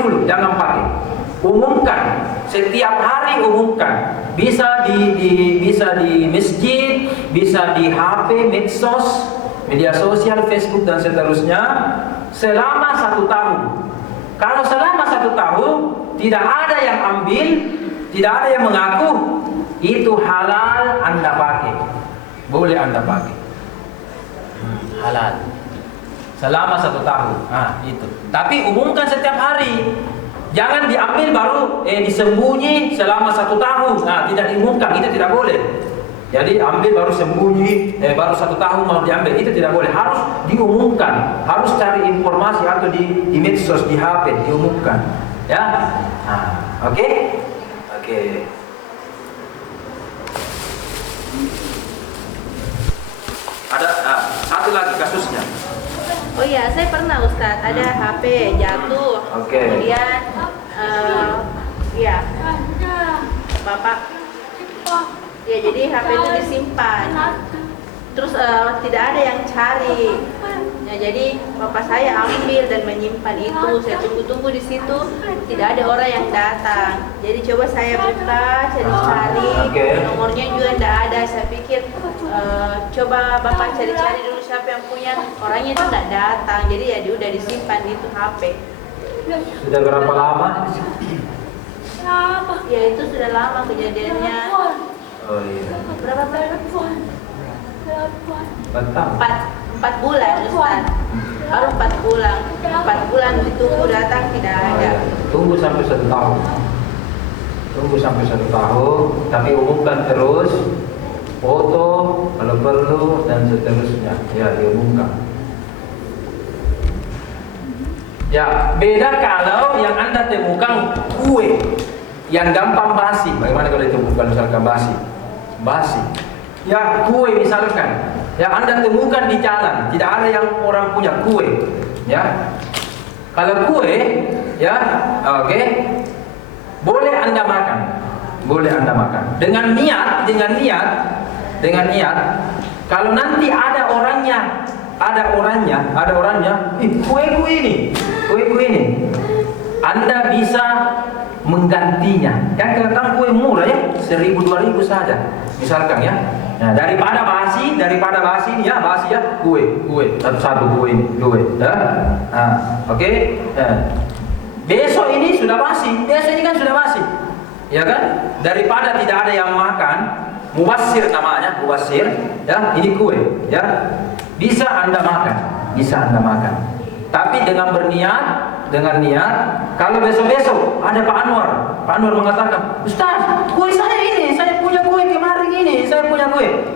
Umumkan setiap hari, umumkan. Bisa di masjid, bisa di HP, medsos, media sosial, Facebook dan seterusnya, selama 1 tahun. Kalau selama 1 tahun tidak ada yang ambil, tidak ada yang mengaku, itu halal Anda pakai. Boleh Anda pakai. Halal. Selama 1 tahun. Itu. Tapi umumkan setiap hari. Jangan diambil baru disembunyi selama 1 tahun. Tidak diumumkan, itu tidak boleh. Jadi ambil baru sembunyi, baru 1 tahun mau diambil, itu tidak boleh. Harus diumumkan. Harus cari informasi atau di medsos, di HP, diumumkan. Ya. Oke? Ada satu lagi kasusnya. Oh iya, saya pernah Ustadz, ada HP jatuh. Kemudian Bapak, ya jadi HP itu disimpan. Terus tidak ada yang cari. Ya, jadi bapak saya ambil dan menyimpan itu. Saya tunggu-tunggu di situ, tidak ada orang yang datang. Jadi coba saya buka, cari-cari, nomornya juga tidak ada. Saya pikir coba bapak cari-cari dulu siapa yang punya. Orangnya itu tidak datang. Jadi ya dia udah disimpan itu HP. Sudah berapa lama? Ya itu sudah lama kejadiannya. Oh iya. Berapa tahun? 4 bulan Ustaz. Baru 4 bulan. 4 bulan ditunggu datang tidak ada. Tunggu sampai 1 tahun. Tapi umumkan terus, foto kalau perlu dan seterusnya. Ya, diumumkan. Ya, beda kalau yang Anda temukan kue yang gampang basi. Bagaimana kalau ditemukan misalkan basi? Ya, kue misalkan. Ya, Anda temukan di jalan, tidak ada yang orang punya kue. Ya, Kalau kue, ya, oke, boleh Anda makan, boleh Anda makan. Dengan niat. Kalau nanti ada orangnya, kue ini, Anda bisa menggantinya. Kan kelihatan kue murah ya, 1.000-2.000 saja, misalkan ya. Nah, daripada basi ya, kue satu kue ya. Nah, oke. Besok ini sudah basi, ya kan? Daripada tidak ada yang makan, mubasir namanya, ya, ini kue, ya. Bisa Anda makan. Tapi dengan niat, kalau besok ada Pak Anwar mengatakan, Ustaz, kue saya ini, saya punya kue kemarin ini,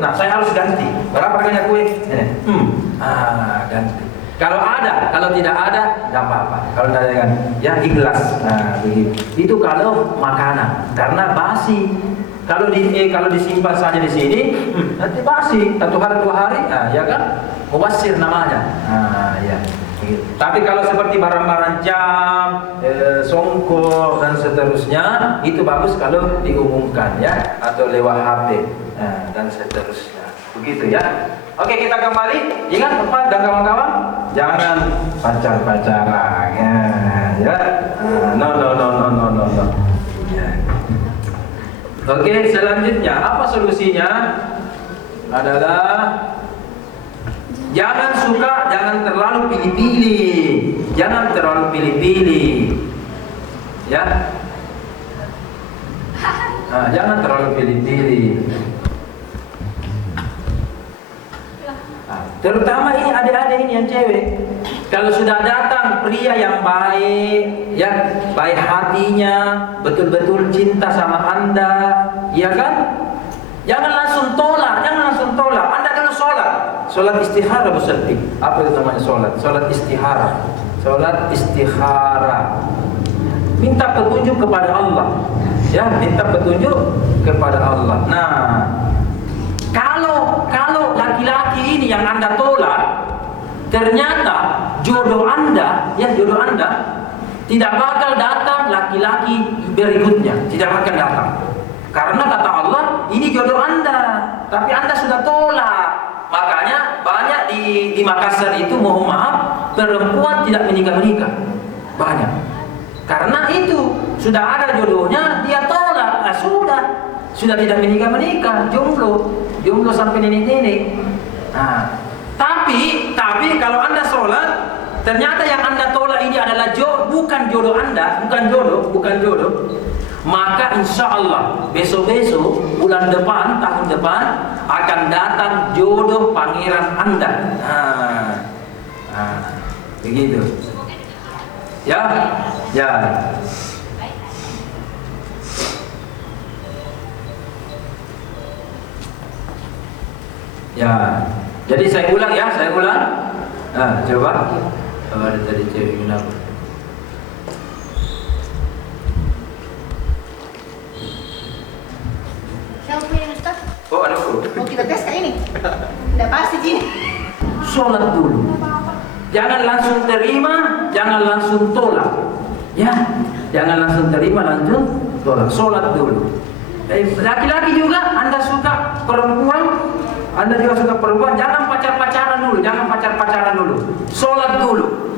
nah saya harus ganti. Berapa harganya kue? Ganti. Kalau tidak ada, nggak apa-apa. Kalau tidak ada, ya ikhlas. Nah, begitu. Itu kalau makanan, karena basi. Kalau disimpan saja di sini, nanti basi 1 hari 2 hari, ya kan? Mubasir namanya. Ya. Tapi kalau seperti barang-barang jam, songkok dan seterusnya, itu bagus kalau diumumkan ya, atau lewat HP dan seterusnya. Begitu ya. Oke, kita kembali. Ingat Bapak dan kawan-kawan, jangan pacaran ya. No. Ya. Oke, selanjutnya apa solusinya? Adalah jangan terlalu pilih-pilih. Ya. Jangan terlalu pilih-pilih. Terutama ini adik-adik ini yang cewek. Kalau sudah datang pria yang baik, ya, baik hatinya, betul-betul cinta sama Anda, ya kan? Jangan langsung tolak. Anda dulu sholat istihara berserti. Apa itu namanya sholat? Sholat istihara. Minta petunjuk kepada Allah. Ya, Nah, kalau laki-laki ini yang Anda tolak, ternyata jodoh Anda tidak bakal datang laki-laki berikutnya, tidak akan datang. Karena kata Allah, ini jodoh Anda, tapi Anda sudah tolak. Makanya banyak di Makassar itu, mohon maaf, perempuan tidak menikah. Banyak. Karena itu sudah ada jodohnya, dia tolak. Sudah tidak menikah, jomblo sampai nenek-nenek. Nah, tapi kalau Anda sholat, ternyata yang Anda tolak ini adalah bukan jodoh Anda, bukan jodoh. Maka insya Allah besok-besok, bulan depan, tahun depan akan datang jodoh pangeran Anda. Begitu. Ya. Ya, jadi saya ulang. Coba. Ada tadi cewek kenapa? Siapa punya Ustaz? Oh, ada aku. Mau kita tes kayak ini? Udah pasti gini. Sholat dulu. Jangan langsung terima, jangan langsung tolak. Ya, jangan langsung terima, langsung tolak. Sholat dulu. Laki-laki juga, Anda suka perempuan, jangan pacaran dulu,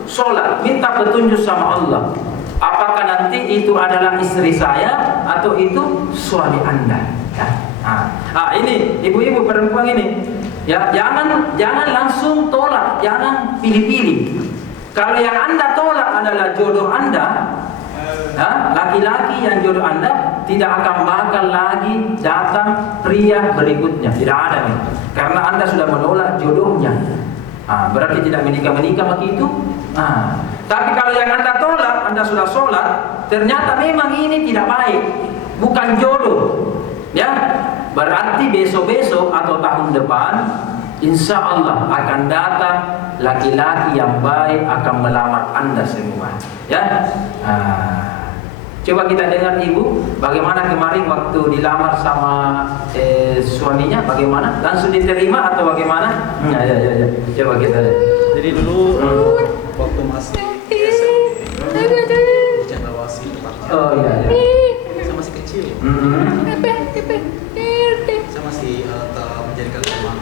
sholat, minta petunjuk sama Allah. Apakah nanti itu adalah istri saya atau itu suami Anda? Ya. Ini ibu-ibu perempuan ini, ya, jangan langsung tolak, jangan pilih-pilih. Kalau yang Anda tolak adalah jodoh Anda, laki-laki yang jodoh Anda, tidak akan bakal lagi datang pria berikutnya, tidak ada nih. Karena Anda sudah menolak jodohnya. Berarti tidak menikah begitu. Tapi kalau yang Anda tolak, Anda sudah sholat, ternyata memang ini tidak baik, bukan jodoh, ya. Berarti besok-besok atau tahun depan, insya Allah akan datang laki-laki yang baik akan melamar Anda semua, ya. Coba kita dengar ibu, bagaimana kemarin waktu dilamar sama suaminya, bagaimana? Langsung diterima atau bagaimana? Ya. Coba kita. Jadi dulu waktu masih SMP Oh iya. Saya masih kecil. Saya masih menjadikan teman.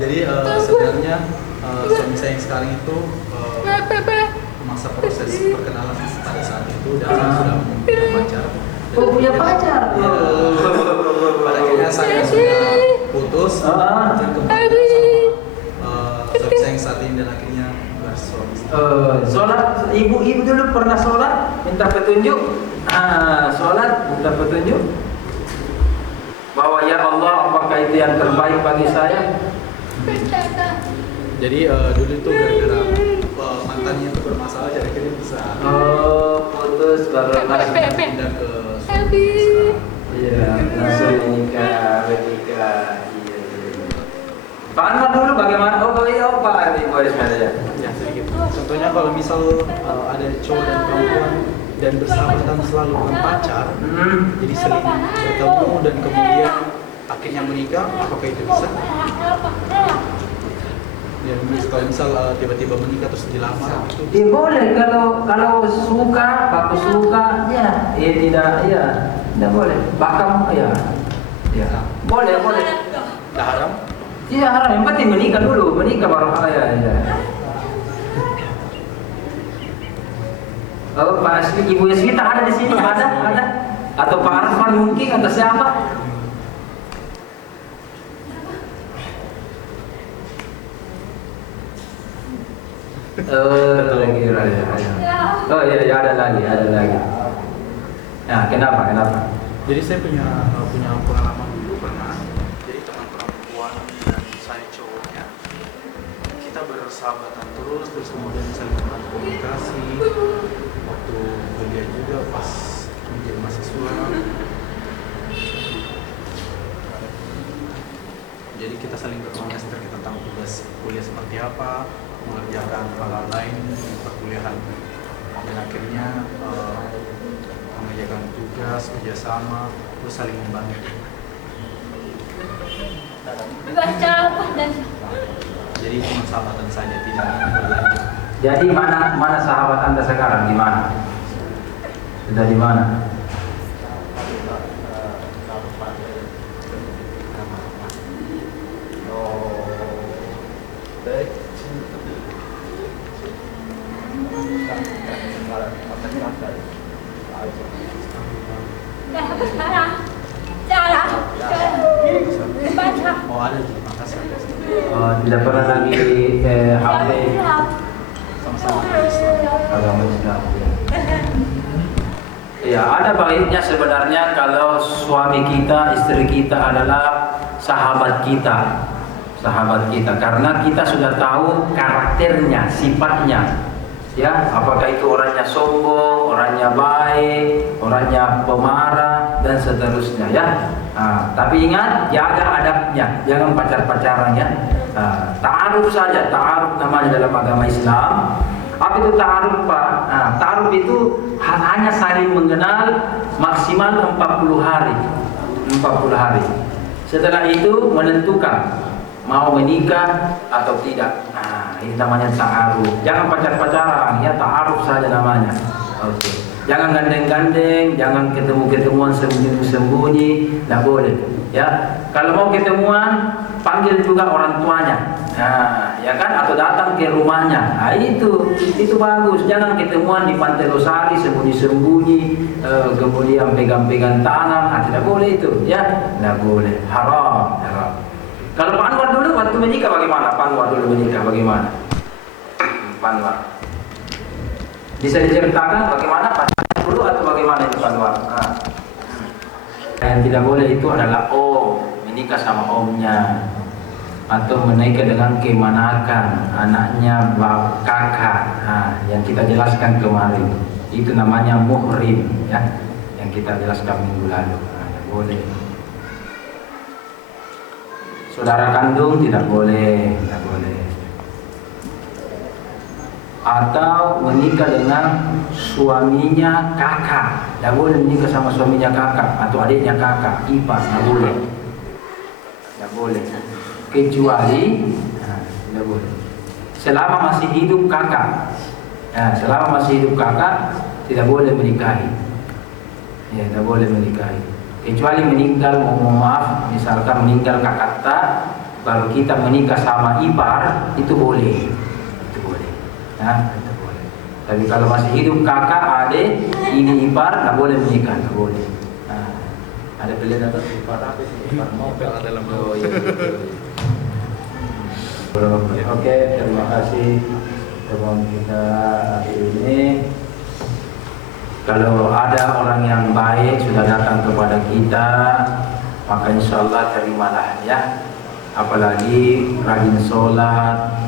Jadi sebenarnya suami saya yang sekarang itu masa proses perkenalan pada saat itu dan saya sudah punya pacar. Oh punya pacar. Iya. Pada akhirnya saya sudah putus dan kembali suami saya yang saat ini dan akhirnya bersuami. Sholat, ibu dulu pernah sholat minta petunjuk. Sholat minta petunjuk bahwa ya Allah apakah itu yang terbaik bagi saya. Jadi dulu itu gara-gara mantannya itu bermasalah jadi akhirnya bisa Putus baru langsung pindah ke suami sekarang. iya langsung menikah. Iya. Pak Anwar dulu bagaimana? Oh iya Pak ini boleh saja. Ya sedikit. Contohnya kalau misal ada cowok dan perempuan dan bersahabatan selalu dengan pacar, jadi sering bertemu dan kemudian akhirnya menikah, apakah itu bisa? Ya, kalau misal tiba-tiba menikah terus dilamar itu Ya boleh kalau suka, baku suka, ya tidak boleh. Bakam ya boleh. tak haram. Iya haram, yang penting menikah dulu, menikah baru halal ya. Oh Pak Asli, Ibu Yasmita ada di sini, ada, atau Pak Arfan mungkin atau siapa? Oh iya ada lagi. Nah kenapa? Jadi saya punya pengalaman dulu pernah. Jadi teman perempuan dan saya cowoknya kita bersahabatan terus kemudian saling membantu komunikasi. Waktu kuliah juga pas menjadi mahasiswa. Jadi kita saling berkomunikasi terkait tentang tugas kuliah seperti apa, mengerjakan hal lain di perkuliahan. Dan akhirnya mengerjakan tugas, kerjasama, terus saling membantu. Jadi cuma sahabatan saja, tidak berlanjut. Jadi mana sahabat Anda sekarang? Di mana? Sudah di mana? Oh ada di Makassar. Tidak pernah lagi HP Sama-sama Islam. agama Islam. Ya ada baiknya sebenarnya kalau suami kita, istri kita adalah sahabat kita, karena kita sudah tahu karakternya, sifatnya. Ya, apakah itu orangnya sombong, orangnya baik, orangnya pemarah dan seterusnya ya. Tapi ingat jaga adabnya, jangan pacar-pacaran ya. Ta'aruf saja, ta'aruf namanya dalam agama Islam. Apa itu ta'aruf Pak? Ta'aruf itu hanya saling mengenal maksimal 40 hari. Setelah itu menentukan mau menikah atau tidak. Ini namanya ta'aruf. Jangan pacar-pacaran, ya ta'aruf saja namanya. Oke. Jangan gandeng-gandeng, jangan ketemu-ketemuan sembunyi-sembunyi, tidak boleh. Ya, kalau mau ketemuan, panggil juga orang tuanya. Ya kan, atau datang ke rumahnya. Itu bagus. Jangan ketemuan di Pantai Losari sembunyi-sembunyi, kemudian pegang-pegang tangan. Tidak boleh itu, ya, tidak boleh. Haram. Kalau Pak Anwar dulu waktu menikah bagaimana? Pak Anwar bisa diceritakan bagaimana pacarnya dulu atau bagaimana itu Pak Anwar? Yang tidak boleh itu adalah menikah sama omnya atau menikah dengan kemanakan anaknya kakak. Yang kita jelaskan kemarin itu namanya muhrim ya, yang kita jelaskan minggu lalu. Tidak boleh. Saudara kandung tidak boleh. Atau menikah dengan suaminya kakak, tidak boleh menikah sama suaminya kakak atau adiknya kakak, ipar, tidak boleh. tidak boleh. Kecuali tidak boleh. Selama masih hidup kakak, selama masih hidup kakak tidak boleh menikahi. Ya, tidak boleh menikahi. Kecuali meninggal, mohon maaf, misalkan meninggal kakak tak, baru kita menikah sama ipar, itu boleh. Itu boleh. Ya, itu boleh. Tapi kalau masih hidup kakak, adik, ini ipar, tidak boleh menikah, tidak boleh. Nah, ada pilihan atau ipar apa sih? Ipar mau dalam oh, iya, Oke, terima kasih teman kita hari ini. Kalau ada orang yang baik sudah datang kepada kita, maka insya Allah terimalah ya. Apalagi rajin sholat,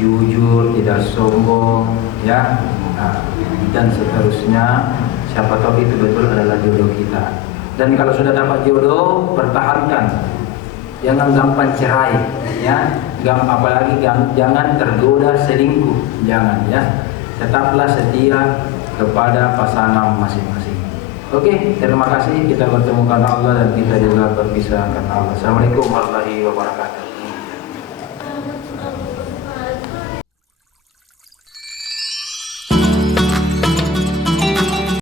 jujur, tidak sombong, ya, dan seterusnya. Siapa tahu itu betul adalah jodoh kita. Dan kalau sudah dapat jodoh, pertahankan, jangan gampang cerai, ya. Apalagi jangan tergoda selingkuh, jangan ya. Tetaplah setia kepada pasangan masing-masing. Oke, terima kasih. Kita bertemu karena Allah dan kita juga berpisah karena Allah. Assalamualaikum warahmatullahi wabarakatuh.